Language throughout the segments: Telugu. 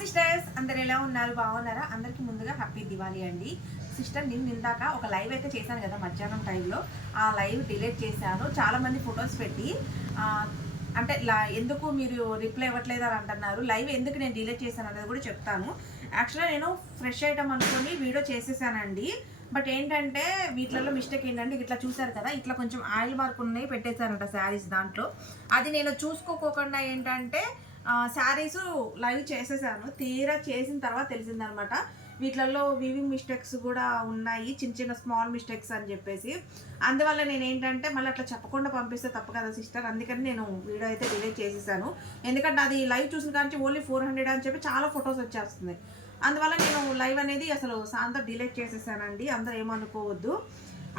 సిస్టర్స్ అందరు ఎలా ఉన్నారు? బాగున్నారా? అందరికీ ముందుగా హ్యాపీ దివాళీ అండి. సిస్టర్ నేను ఇందాక ఒక లైవ్ అయితే చేశాను కదా మధ్యాహ్నం టైంలో. ఆ లైవ్ డిలీట్ చేశాను. చాలామంది ఫొటోస్ పెట్టి అంటే లా- ఎందుకు మీరు రిప్లై ఇవ్వట్లేదు అని అంటున్నారు? లైవ్ ఎందుకు నేను డిలీట్ చేశాను అనేది కూడా చెప్తాను. యాక్చువల్గా నేను ఫ్రెష్ ఐటమ్ అనుకొని వీడియో చేసేసానండి. బట్ ఏంటంటే వీటిలలో మిస్టేక్ ఏంటంటే ఇట్లా చూసారు కదా ఇట్లా కొంచెం ఆయిల్ మార్క్ ఉన్నాయి పెట్టేశారంట శారీస్ దాంట్లో. అది నేను చూసుకోకోకుండా ఏంటంటే శారీస్ లైవ్ చేసేసాను. తీరా చేసిన తర్వాత తెలిసిందనమాట. వీటిలలో వివింగ్ మిస్టేక్స్ కూడా ఉన్నాయి. చిన్న చిన్న స్మాల్ మిస్టేక్స్ అని చెప్పేసి. అందువల్ల నేను ఏంటంటే మళ్ళీ అట్లా చెప్పకుండా పంపిస్తే తప్పు కదా సిస్టర్ అందుకని నేను వీడియో అయితే డిలే చేసేసాను. ఎందుకంటే అది లైవ్ చూసిన కానీ ఓన్లీ ఫోర్ హండ్రెడ్ అని చెప్పి చాలా ఫొటోస్ వచ్చేస్తుంది అందువల్ల నేను లైవ్ అనేది అసలు సాంత డిలేట్ చేసేసానండి. అందరూ ఏమనుకోవద్దు.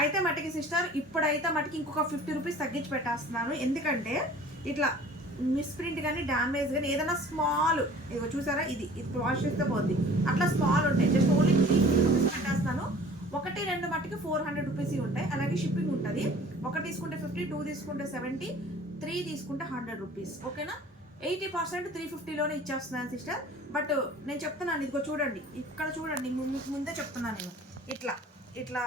అయితే మటుకి సిస్టర్ ఇప్పుడైతే మటుకి ఇంకొక ఫిఫ్టీ రూపీస్ తగ్గించి పెట్టేస్తున్నాను. ఎందుకంటే ఇట్లా మిస్ప్రింట్ కానీ డ్యామేజ్ కానీ ఏదైనా స్మాల్ ఇదిగో చూసారా? ఇది ఇది వాష్ చేస్తే పోద్ది. అట్లా స్మాల్ ఉంటాయి. జస్ట్ ఓన్లీ త్రీ రూపీస్ పెట్టేస్తాను ఒకటి రెండు మట్టికి ఫోర్ హండ్రెడ్ రూపీస్ ఉంటాయి. అలాగే షిప్పింగ్ ఉంటుంది. ఒకటి తీసుకుంటే ఫిఫ్టీ టూ తీసుకుంటే సెవెంటీ త్రీ తీసుకుంటే హండ్రెడ్ రూపీస్ ఓకేనా ఎయిటీ పర్సెంట్ త్రీ ఫిఫ్టీలోనే ఇచ్చేస్తున్నాను సిస్టర్ బట్ నేను చెప్తున్నాను ఇదిగో చూడండి. ఇక్కడ చూడండి ముందే చెప్తున్నాను నేను. ఇట్లా. ఇట్లా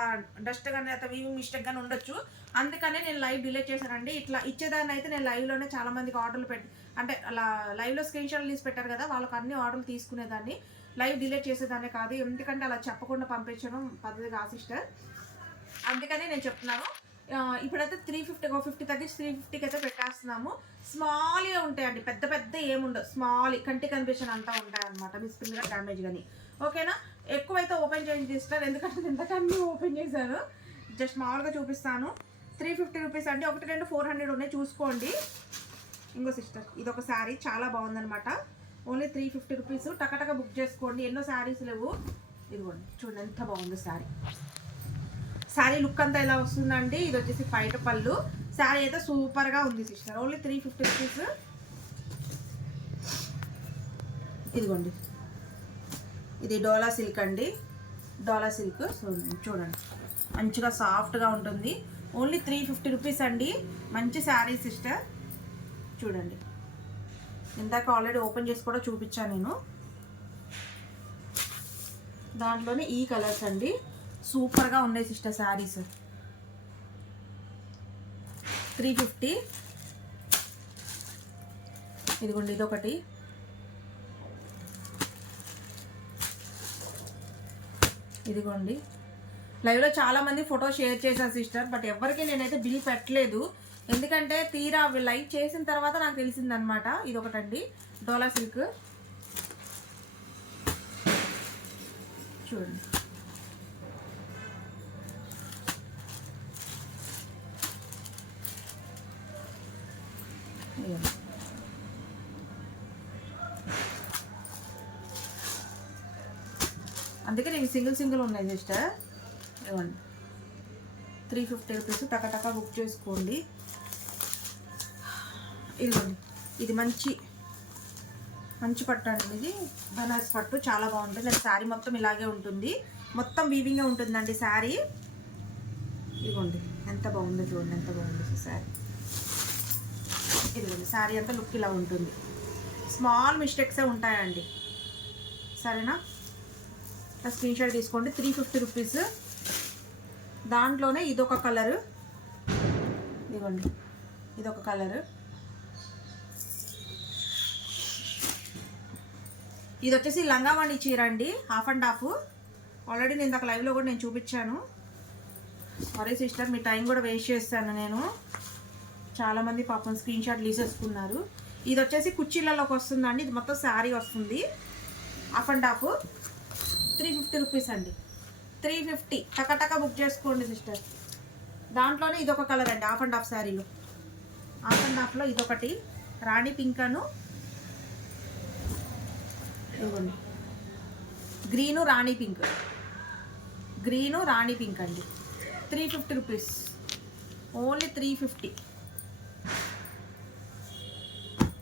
డస్ట్ కానీ అతవి మిస్టేక్ కానీ ఉండొచ్చు. అందుకనే నేను లైవ్ డిలే చేశానండి. ఇట్లా ఇచ్చేదాన్ని అయితే నేను లైవ్లోనే చాలా మందికి ఆర్డర్లు పెట్టి అంటే అలా లైవ్లో స్క్రీన్ షాట్లు తీసి పెట్టారు కదా వాళ్ళకి అన్ని ఆర్డర్లు తీసుకునేదాన్ని. లైవ్ డిలే చేసేదాన్ని కాదు. ఎందుకంటే అలా చెప్పకుండా పంపించడం పద్ధతి కాదు సిస్టర్ అందుకనే నేను చెప్తున్నాను. ఇప్పుడైతే త్రీ ఫిఫ్టీ ఒక ఫిఫ్టీ తగ్గించి త్రీ ఫిఫ్టీకి అయితే పెట్టేస్తున్నాము. స్మాల్గా ఉంటాయండి. పెద్ద పెద్ద ఏముండవు. స్మాల్ కంటి కనిపించిన అంతా ఉంటాయన్నమాట. మిస్ ఫింగర్ డ్యామేజ్ కానీ ఓకేనా? ఎక్కువైతే ఓపెన్ చేయండి సిస్టర్ ఎందుకంటే ఇంతకన్నీ ఓపెన్ చేశాను జస్ట్ మామూలుగా చూపిస్తాను. త్రీ ఫిఫ్టీ రూపీస్ అంటే ఒకటి రెండు ఫోర్ హండ్రెడ్ ఉన్నాయి. చూసుకోండి. ఇంకో సిస్టర్ ఇది ఒక శారీ. చాలా బాగుందనమాట ఓన్లీ త్రీ ఫిఫ్టీ రూపీస్. టకటక బుక్ చేసుకోండి. ఎన్నో శారీస్ లేవు. ఇదిగోండి చూడండి ఎంత బాగుందో శారీ. శారీ లుక్ అంతా ఎలా వస్తుందండి? ఇది వచ్చేసి పైట పళ్ళు. శారీ అయితే సూపర్గా ఉంది sister. Only three fifty rupees. ఇదిగోండి. ఇది డోలా సిల్క్ అండి. డోలా సిల్క్. చూడండి. మంచిగా సాఫ్ట్గా ఉంటుంది. ఓన్లీ త్రీ ఫిఫ్టీ రూపీస్ అండి. మంచి శారీ సిస్టర్. చూడండి. ఇందాక ఆల్రెడీ ఓపెన్ చేసి కూడా చూపించాను నేను. దాంట్లోనే ఈ కలర్స్ అండి. సూపర్గా ఉన్నాయి సిస్టర్ శారీస్. Three fifty. ఇదిగోండి ఇదొకటి. ఇదిగోండి. లైవ్లో చాలామంది ఫోటో షేర్ చేశారు సిస్టర్ బట్ ఎవరికి నేనైతే బిల్ పెట్టలేదు. ఎందుకంటే తీరా అవి లైవ్ చేసిన తర్వాత నాకు తెలిసిందనమాట. ఇది ఒకటండి డోలా సిల్క్ చూడండి. Yeah. అందుకే నేను సింగిల్ సింగిల్ ఉన్నాయి సిస్టర్. ఇవ్వండి. త్రీ ఫిఫ్టీ రూపీస్ టకటక బుక్ చేసుకోండి. ఇదిగోండి. ఇది మంచి మంచి పట్టు అండి ఇది. బనారస్ పట్టు చాలా బాగుంటుంది. అది శారీ మొత్తం ఇలాగే ఉంటుంది. మొత్తం వీవింగే ఉంటుందండి శారీ. ఇదిగోండి. ఎంత బాగుందో చూడండి. ఎంత బాగుంది శారీ. ఇదిగోండి. శారీ అంతా లుక్ ఇలా ఉంటుంది. స్మాల్ మిస్టేక్సే ఉంటాయండి. సరేనా? స్క్రీన్ షాట్ తీసుకోండి. త్రీ ఫిఫ్టీ రూపీస్ దాంట్లోనే ఇదొక కలరు ఇదిగోండి. ఇదొక కలరు ఇది వచ్చేసి లంగావాణి చీర అండి. Half and half. ఆల్రెడీ నేను ఇందాక లైవ్లో కూడా నేను చూపించాను. సారీ సిస్టర్ మీ టైం కూడా వేస్ట్ చేస్తాను నేను. చాలామంది పాపం స్క్రీన్ షాట్ తీసేసుకున్నారు. ఇది వచ్చేసి కుర్చీలలోకి వస్తుందండి. ఇది మొత్తం శారీ వస్తుంది. Half and half three fifty rupees అండి. Three fifty. టకటక బుక్ చేసుకోండి సిస్టర్. దాంట్లోనే ఇదొక కలర్ అండి హాఫ్ అండ్ హాఫ్ శారీలో. హాఫ్ అండ్ హాఫ్లో ఇదొకటి రాణి పింక్ అను ఇదిగోండి. Green rani pink. Green rani pink అండి. Three fifty rupees. Only three fifty.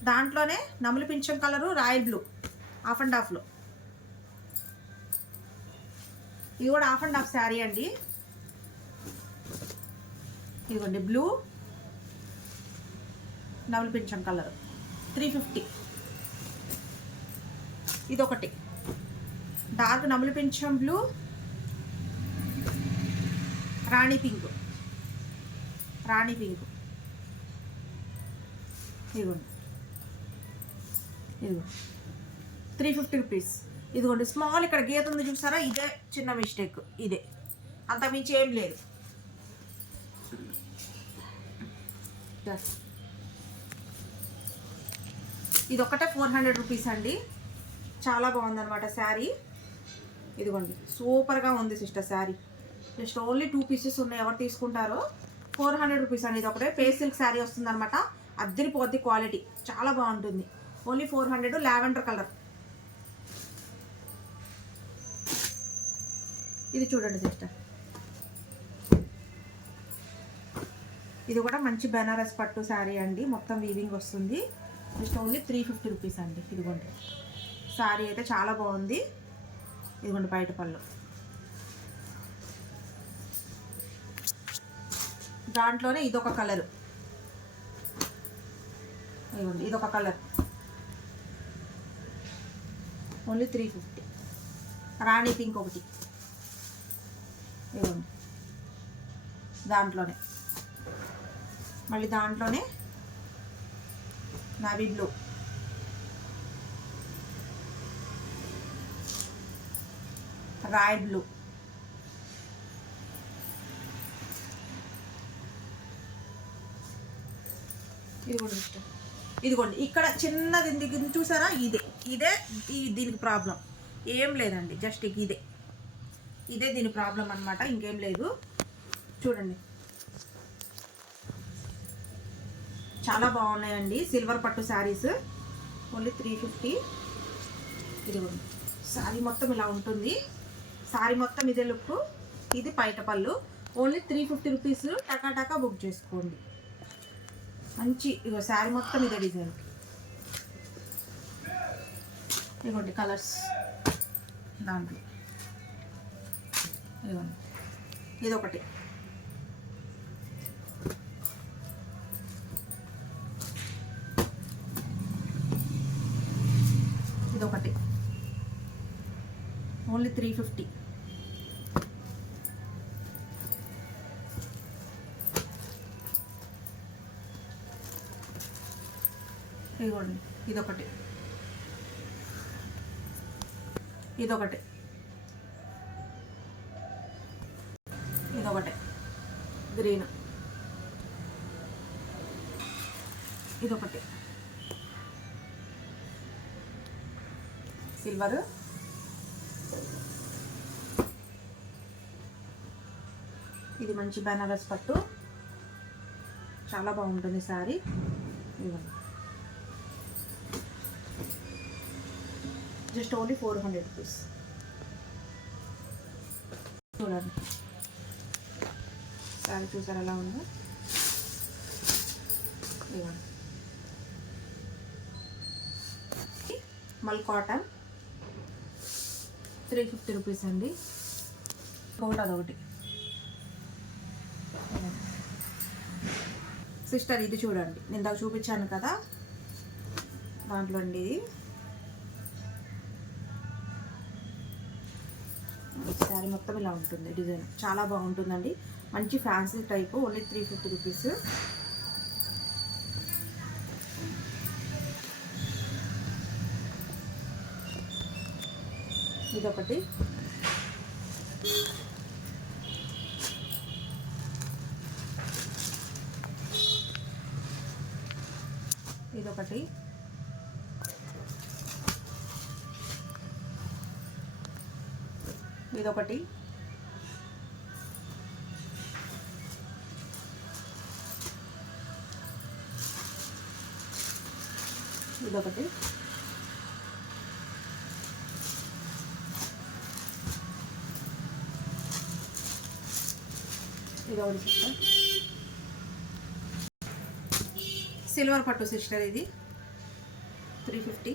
దాంట్లోనే నములు పింఛం colour royal blue. Half and హాఫ్లో. ఇది కూడా హాఫ్ అండ్ హాఫ్ శారీ అండి. ఇదిగోండి బ్లూ. డబుల్ పింఛం కలర్. Three fifty. ఇదొకటి. డార్క్ నములు పెంచం blue. Rani pink. Rani pink. ఇదిగోండి. ఇదిగో. Three fifty rupees. ఇదిగోండి స్మాల్ ఇక్కడ గీత ఉంది చూసారా? ఇదే చిన్న మిస్టేక్ ఇదే. అంత మించి ఏం లేదు. ఇది ఒకటే ఫోర్ హండ్రెడ్ రూపీస్ అండి. చాలా బాగుందనమాట శారీ. ఇదిగోండి సూపర్గా ఉంది sister sari. Just only two pieces ఉన్నాయి ఎవరు తీసుకుంటారో. ఫోర్ హండ్రెడ్ రూపీస్ అండి ఇది ఒకటే పే సిల్క్ శారీ వస్తుందనమాట అద్దరిపోద్ది క్వాలిటీ చాలా బాగుంటుంది. Only four hundred lavender colour ఇది చూడండి సిస్టర్. ఇది కూడా మంచి బెనారస్ పట్టు శారీ అండి. మొత్తం వీవింగ్ వస్తుంది. Just only three fifty rupees అండి. ఇదిగోండి. శారీ అయితే చాలా బాగుంది. ఇదిగోండి బయట పళ్ళు. దాంట్లోనే ఇదొక కలర్. ఇదిగోండి ఇదొక colour. Only three fifty rani pink ఒకటి. దాంట్లోనే. మళ్ళీ దాంట్లోనే నావీ బ్లూ. Royal blue. ఇదిగోండి sister. ఇదిగోండి. ఇక్కడ చిన్నది ఇది చూసారా? ఇదే. ఇదే ఈ దీనికి ప్రాబ్లం. ఏం లేదండి. జస్ట్ ఇదే. ఇదే దీని ప్రాబ్లం అనమాట ఇంకేం లేదు. చూడండి. చాలా బాగున్నాయండి సిల్వర్ పట్టు శారీస్. ఓన్లీ త్రీ ఫిఫ్టీ ఇదిగోండి. శారీ మొత్తం ఇలా ఉంటుంది. శారీ మొత్తం ఇదే లుక్ ఇది పైట పళ్ళు. ఓన్లీ త్రీ ఫిఫ్టీ రూపీస్ టకా టకా బుక్ చేసుకోండి. మంచి ఇగో శారీ మొత్తం ఇదే డిజైన్. ఇదిగోండి కలర్స్. దాంట్లో. ఇదిగోండి ఇదొకటి. ఇదొకటి. Only three fifty. ఇదిగోండి. ఇదొకటి. ఇదొకటి. ఇదొకటి గ్రీన్. ఇదొకటి. సిల్వర్. ఇది మంచి బెనారస్ పట్టు. చాలా బాగుంటుంది sari. Just only four hundred rupees. చూడండి. శారీ చూసారు? ఎలా ఉందో. ఇదిగోండి మల్ కాటన్. త్రీ ఫిఫ్టీ రూపీస్ అండి. ఒకటి అదొకటి. సిస్టర్ ఇది చూడండి. నేను దాకా చూపించాను కదా. దాంట్లో అండి ఇది. శారీ మొత్తం ఇలా ఉంటుంది. డిజైన్ చాలా బాగుంటుందండి. మంచి fancy type only three fifty rupees. ఇదొకటి. ఇదొకటి. ఇదొకటి. ఇదొకటి ఇదొకటి సిస్టర్. సిల్వర్ పట్టు సిస్టర్ ఇది. Three fifty.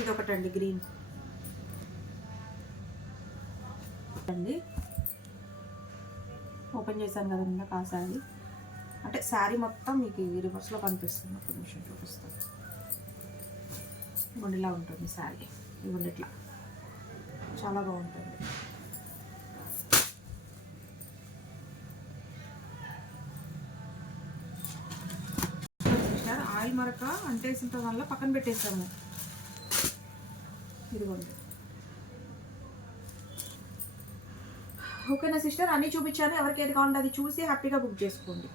ఇది ఒకటండి గ్రీన్. అండి. ఓపెన్ చేశాను కదా నిన్న శారీ అంటే శారీ మొత్తం మీకు ఈ రివర్స్లో కనిపిస్తుంది ఒక నిమిషం చూపిస్తాను. ఇవ్వండిలా ఉంటుంది శారీ. ఇవ్వండి ఇట్లా. చాలా బాగుంటుంది. ఆయిల్ మరక అంటేసిన వల్ల పక్కన పెట్టేసాము. ఇదిగోండి ఓకేనా సిస్టర్? అన్నీ చూపించాను. ఎవరికి ఏది కావాలంటే అది చూసి హ్యాపీగా బుక్ చేసుకోండి.